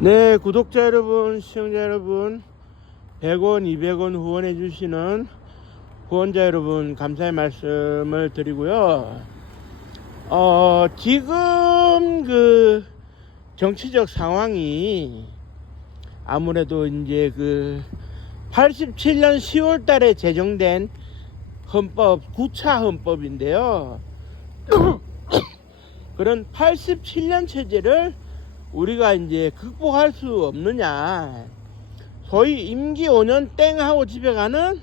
네, 구독자 여러분, 시청자 여러분, 100원, 200원 후원해 주시는 후원자 여러분 감사의 말씀을 드리고요. 지금 그 정치적 상황이 아무래도 이제 그 87년 10월 달에 제정된 헌법, 9차 헌법인데요. 그런 87년 체제를 우리가 이제 극복할 수 없느냐. 소위 임기 5년 땡 하고 집에 가는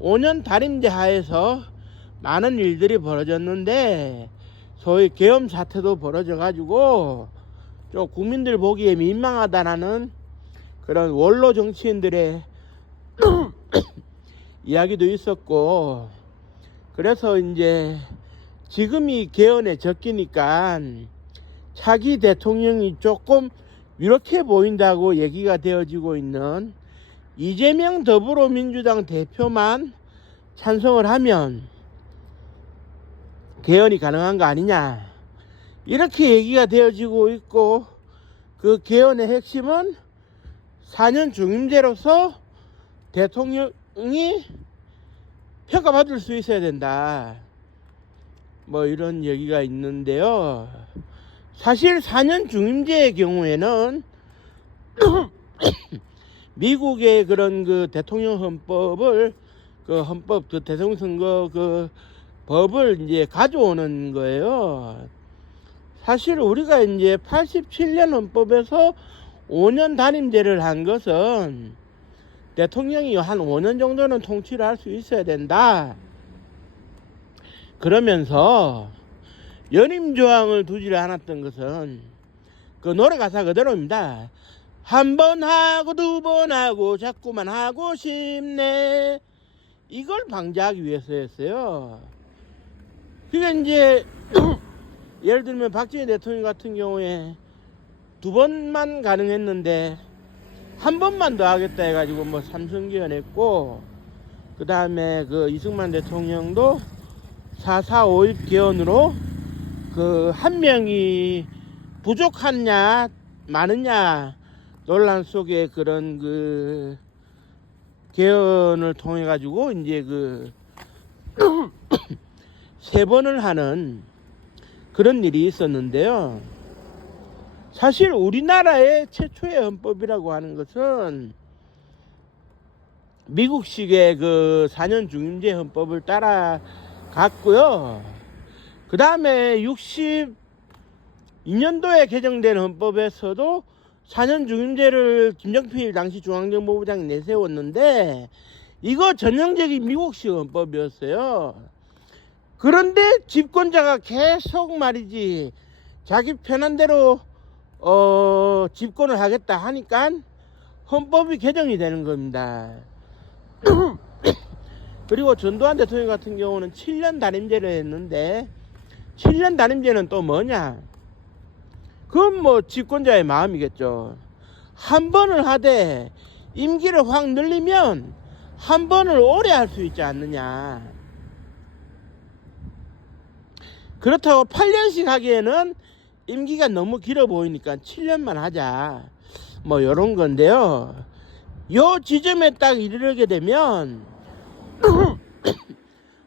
5년 단임제 하에서 많은 일들이 벌어졌는데, 소위 계엄 사태도 벌어져 가지고 좀 국민들 보기에 민망하다라는 그런 원로 정치인들의 이야기도 있었고, 그래서 이제 지금이 개헌에 적기니까 차기 대통령이 조금 이렇게 보인다고 얘기가 되어지고 있는 이재명 더불어민주당 대표만 찬성을 하면 개헌이 가능한 거 아니냐, 이렇게 얘기가 되어지고 있고, 그 개헌의 핵심은 4년 중임제로서 대통령이 평가받을 수 있어야 된다, 뭐 이런 얘기가 있는데요. 사실 4년 중임제의 경우에는 미국의 그런 그 대통령 헌법을, 그 헌법, 그 대통령 선거 그 법을 이제 가져오는 거예요. 사실 우리가 이제 87년 헌법에서 5년 단임제를 한 것은 대통령이 한 5년 정도는 통치를 할 수 있어야 된다, 그러면서 연임 조항을 두지를 않았던 것은 그 노래 가사 그대로입니다. 한 번 하고 두 번 하고 자꾸만 하고 싶네, 이걸 방지하기 위해서였어요. 그게 이제 예를 들면 박정희 대통령 같은 경우에 2번만 가능했는데 한 번만 더 하겠다 해가지고 뭐 삼성기원 했고, 그 다음에 그 이승만 대통령도 4.4.5.1 개헌으로 그 한 명이 부족하냐 많으냐 논란 속에 그런 그 개헌을 통해 가지고 이제 그 3번을 하는 그런 일이 있었는데요. 사실 우리나라의 최초의 헌법이라고 하는 것은 미국식의 그 4년 중임제 헌법을 따라갔고요. 그 다음에 62년도에 개정된 헌법에서도 4년 중임제를 김정필 당시 중앙정보부장이 내세웠는데, 이거 전형적인 미국식 헌법이었어요. 그런데 집권자가 계속 말이지 자기 편한 대로 집권을 하겠다 하니까 헌법이 개정이 되는 겁니다. 그리고 전두환 대통령 같은 경우는 7년 단임제를 했는데, 7년 단임제는 또 뭐냐, 그건 뭐 집권자의 마음이겠죠. 한 번을 하되 임기를 확 늘리면 한 번을 오래 할 수 있지 않느냐. 그렇다고 8년씩 하기에는 임기가 너무 길어 보이니까 7년만 하자, 뭐 요런 건데요. 요 지점에 딱 이르게 되면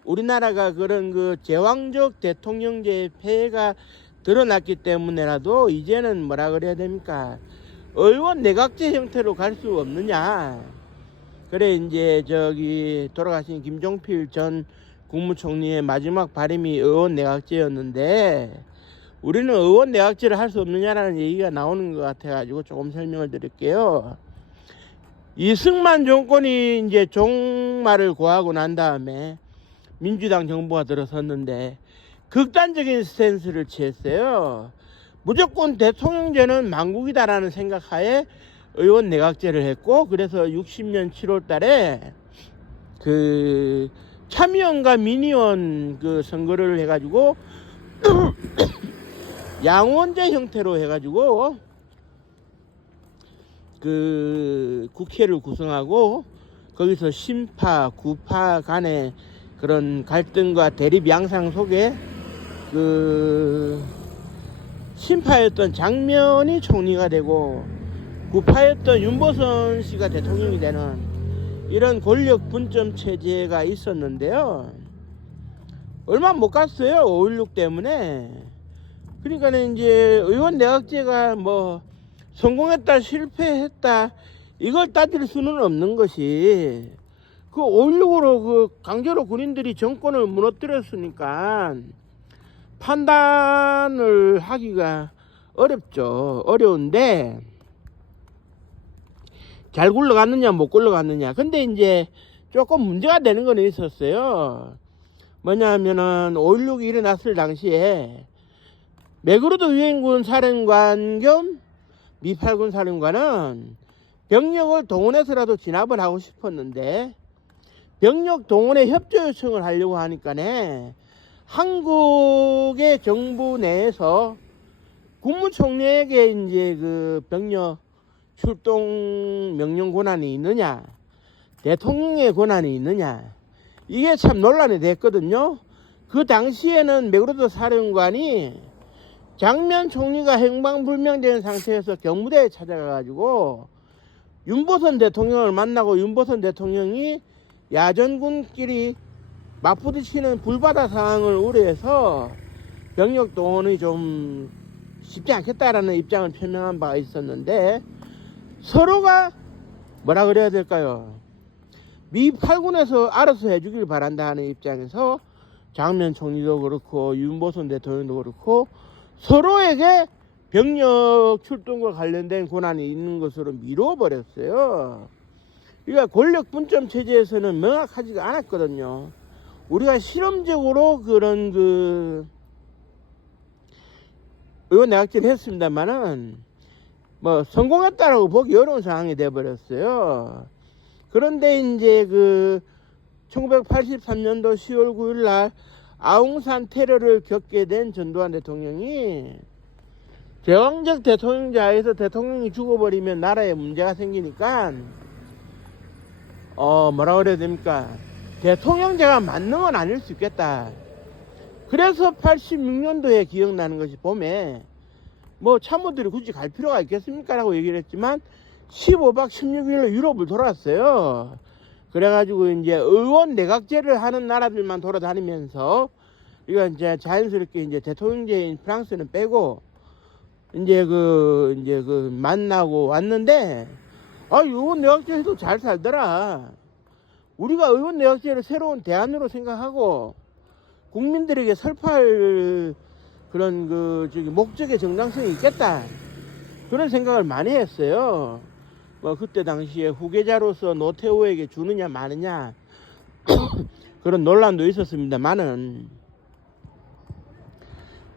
우리나라가 그런 그 제왕적 대통령제의 폐해가 드러났기 때문에라도 이제는 뭐라 그래야 됩니까, 의원 내각제 형태로 갈 수 없느냐. 그래 이제 저기 돌아가신 김종필 전 국무총리의 마지막 발임이 의원 내각제였는데, 우리는 의원 내각제를 할 수 없느냐라는 얘기가 나오는 것 같아 가지고 조금 설명을 드릴게요. 이승만 정권이 이제 종말을 고하고 난 다음에 민주당 정부가 들어섰는데 극단적인 스탠스를 취했어요. 무조건 대통령제는 망국이다라는 생각하에 의원 내각제를 했고, 그래서 60년 7월 달에 그 참의원과 민의원 그 선거를 해가지고 양원제 형태로 해가지고 그 국회를 구성하고, 거기서 신파 구파 간의 그런 갈등과 대립 양상 속에 그 신파였던 장면이 총리가 되고, 구파였던 윤보선 씨가 대통령이 되는 이런 권력 분점 체제가 있었는데요. 얼마 못 갔어요. 5.16 때문에. 그러니까 이제 의원 내각제가 뭐 성공했다 실패했다 이걸 따질 수는 없는 것이, 그 5.16으로 그 강제로 군인들이 정권을 무너뜨렸으니까 판단을 하기가 어렵죠. 어려운데 잘 굴러갔느냐 못 굴러갔느냐. 근데 이제 조금 문제가 되는 건 있었어요. 뭐냐면은 5.16이 일어났을 당시에 맥그루더 유엔군 사령관 겸 미8군 사령관은 병력을 동원해서라도 진압을 하고 싶었는데, 병력 동원에 협조 요청을 하려고 하니까네 한국의 정부 내에서 국무총리에게 이제 그 병력 출동 명령 권한이 있느냐, 대통령의 권한이 있느냐, 이게 참 논란이 됐거든요. 그 당시에는 맥그루더 사령관이 장면 총리가 행방불명된 상태에서 경무대에 찾아가가지고 윤보선 대통령을 만나고, 윤보선 대통령이 야전군끼리 맞부딪히는 불바다 상황을 우려해서 병력 동원이 좀 쉽지 않겠다라는 입장을 표명한 바가 있었는데, 서로가 뭐라 그래야 될까요? 미8군에서 알아서 해주길 바란다 하는 입장에서 장면 총리도 그렇고 윤보선 대통령도 그렇고 서로에게 병력 출동과 관련된 권한이 있는 것으로 미루어 버렸어요. 그러니까 권력 분점 체제에서는 명확하지가 않았거든요. 우리가 실험적으로 그런 그 의원 내각제를 했습니다만은 뭐 성공했다라고 보기 어려운 상황이 돼 버렸어요. 그런데 이제 그 1983년도 10월 9일 날 아웅산 테러를 겪게 된 전두환 대통령이 제왕적 대통령제하에서 대통령이 죽어버리면 나라에 문제가 생기니까 뭐라 그래야 됩니까? 대통령제가 맞는 건 아닐 수 있겠다. 그래서 86년도에 기억나는 것이 봄에 뭐 참모들이 굳이 갈 필요가 있겠습니까? 라고 얘기를 했지만 15박 16일로 유럽을 돌았어요. 그래가지고 이제 의원 내각제를 하는 나라들만 돌아다니면서, 이거 이제 자연스럽게 이제 대통령제인 프랑스는 빼고 이제 그 만나고 왔는데, 의원 내각제 해도 잘 살더라. 우리가 의원 내각제를 새로운 대안으로 생각하고 국민들에게 설파할 그런 목적의 정당성이 있겠다, 그런 생각을 많이 했어요. 뭐 그때 당시에 후계자로서 노태우에게 주느냐 마느냐 그런 논란도 있었습니다만은,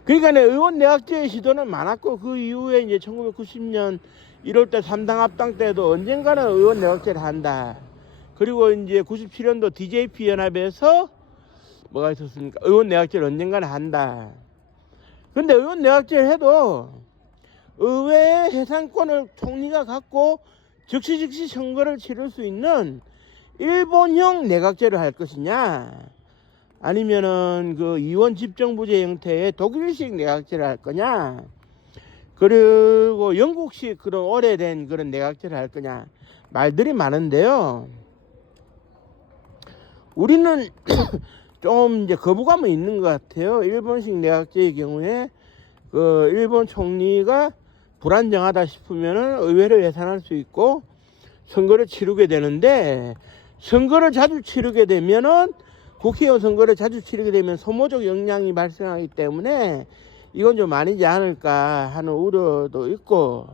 그러니까 의원 내각제의 시도는 많았고, 그 이후에 이제 1990년 1월달 3당 합당 때도 언젠가는 의원 내각제를 한다. 그리고 이제 97년도 DJP 연합에서 뭐가 있었습니까? 의원 내각제를 언젠가는 한다. 근데 의원 내각제를 해도 의회의 해산권을 총리가 갖고 즉시 선거를 치를 수 있는 일본형 내각제를 할 것이냐, 아니면은 그 이원 집정부제 형태의 독일식 내각제를 할 거냐, 그리고 영국식 그런 오래된 그런 내각제를 할 거냐, 말들이 많은데요. 우리는 좀 이제 거부감은 있는 것 같아요. 일본식 내각제의 경우에 그 일본 총리가 불안정하다 싶으면은 의회를 해산할 수 있고 선거를 치르게 되는데, 선거를 자주 치르게 되면은 국회의원 선거를 자주 치르게 되면 소모적 역량이 발생하기 때문에 이건 좀 아니지 않을까 하는 우려도 있고,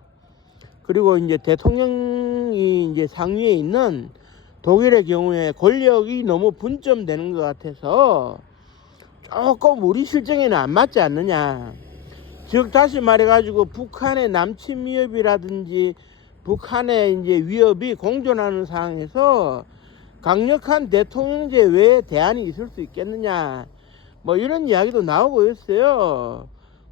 그리고 이제 대통령이 이제 상위에 있는 독일의 경우에 권력이 너무 분점되는 것 같아서 조금 우리 실정에는 안 맞지 않느냐. 즉 다시 말해가지고 북한의 남침 위협이라든지 북한의 이제 위협이 공존하는 상황에서 강력한 대통령제 외에 대안이 있을 수 있겠느냐, 뭐 이런 이야기도 나오고 있어요.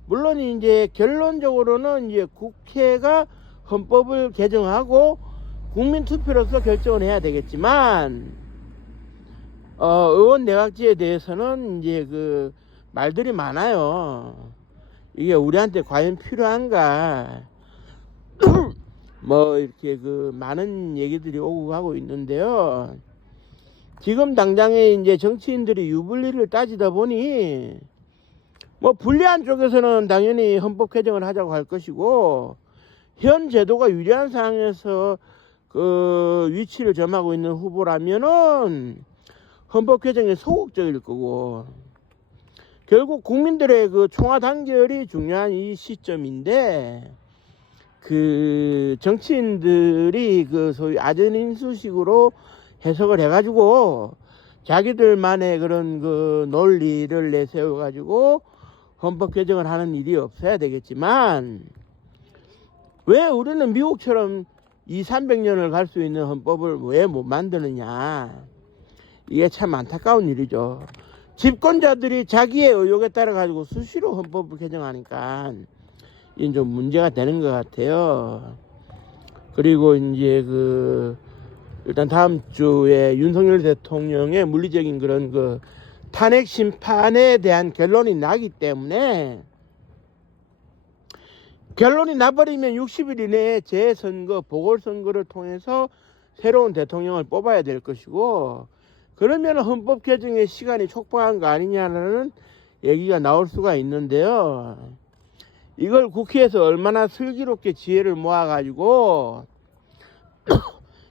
물론 이제 결론적으로는 이제 국회가 헌법을 개정하고 국민 투표로서 결정을 해야 되겠지만, 의원 내각제에 대해서는 이제 그 말들이 많아요. 이게 우리한테 과연 필요한가? 뭐 이렇게 그 많은 얘기들이 오고 가고 있는데요. 지금 당장에 이제 정치인들이 유불리를 따지다 보니 뭐 불리한 쪽에서는 당연히 헌법 개정을 하자고 할 것이고, 현 제도가 유리한 상황에서 그 위치를 점하고 있는 후보라면은 헌법 개정에 소극적일 거고, 결국 국민들의 그 총화 단결이 중요한 이 시점인데, 그 정치인들이 그 소위 아전인수식으로 해석을 해가지고 자기들만의 그런 그 논리를 내세워가지고 헌법 개정을 하는 일이 없어야 되겠지만, 왜 우리는 미국처럼 200~300년을 갈 수 있는 헌법을 왜 못 만드느냐. 이게 참 안타까운 일이죠. 집권자들이 자기의 의욕에 따라 가지고 수시로 헌법을 개정하니까 이게 좀 문제가 되는 것 같아요. 그리고 이제 그 일단 다음 주에 윤석열 대통령의 물리적인 그런 그 탄핵 심판에 대한 결론이 나기 때문에, 결론이 나버리면 60일 이내에 재선거, 보궐선거를 통해서 새로운 대통령을 뽑아야 될 것이고, 그러면 헌법 개정의 시간이 촉박한 거 아니냐는 얘기가 나올 수가 있는데요. 이걸 국회에서 얼마나 슬기롭게 지혜를 모아가지고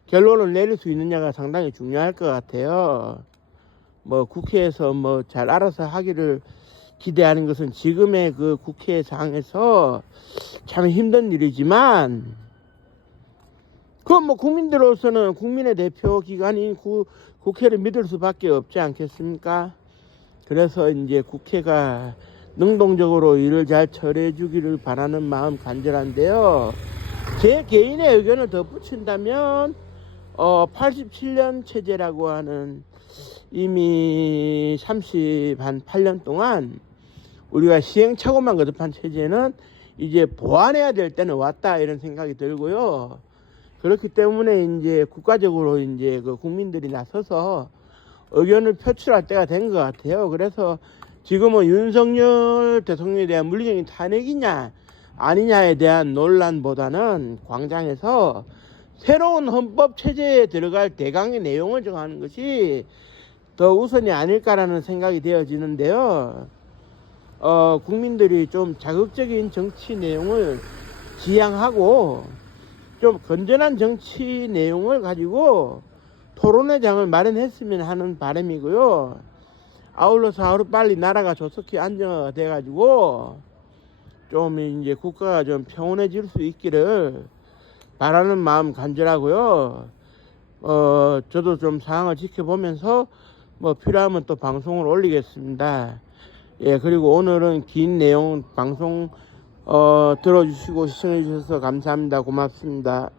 결론을 내릴 수 있느냐가 상당히 중요할 것 같아요. 뭐 국회에서 뭐 잘 알아서 하기를 기대하는 것은 지금의 그 국회 상황에서 참 힘든 일이지만, 그건 뭐 국민들로서는 국민의 대표 기관인 국회를 믿을 수밖에 없지 않겠습니까? 그래서 이제 국회가 능동적으로 일을 잘 처리해 주기를 바라는 마음 간절한데요. 제 개인의 의견을 덧붙인다면 87년 체제라고 하는, 이미 38년 동안 우리가 시행착오만 거듭한 체제는 이제 보완해야 될 때는 왔다, 이런 생각이 들고요. 그렇기 때문에 이제 국가적으로 이제 그 국민들이 나서서 의견을 표출할 때가 된 것 같아요. 그래서 지금은 윤석열 대통령에 대한 물리적인 탄핵이냐 아니냐에 대한 논란보다는 광장에서 새로운 헌법 체제에 들어갈 대강의 내용을 정하는 것이 더 우선이 아닐까라는 생각이 되어지는데요. 국민들이 좀 자극적인 정치 내용을 지향하고 좀 건전한 정치 내용을 가지고 토론회 장을 마련했으면 하는 바람이고요. 아울러서 하루빨리 나라가 조속히 안정화가 돼가지고 좀 이제 국가가 좀 평온해질 수 있기를 바라는 마음 간절하고요. 저도 좀 상황을 지켜보면서 뭐 필요하면 또 방송을 올리겠습니다. 예, 그리고 오늘은 긴 내용 방송 들어주시고 시청해 주셔서 감사합니다. 고맙습니다.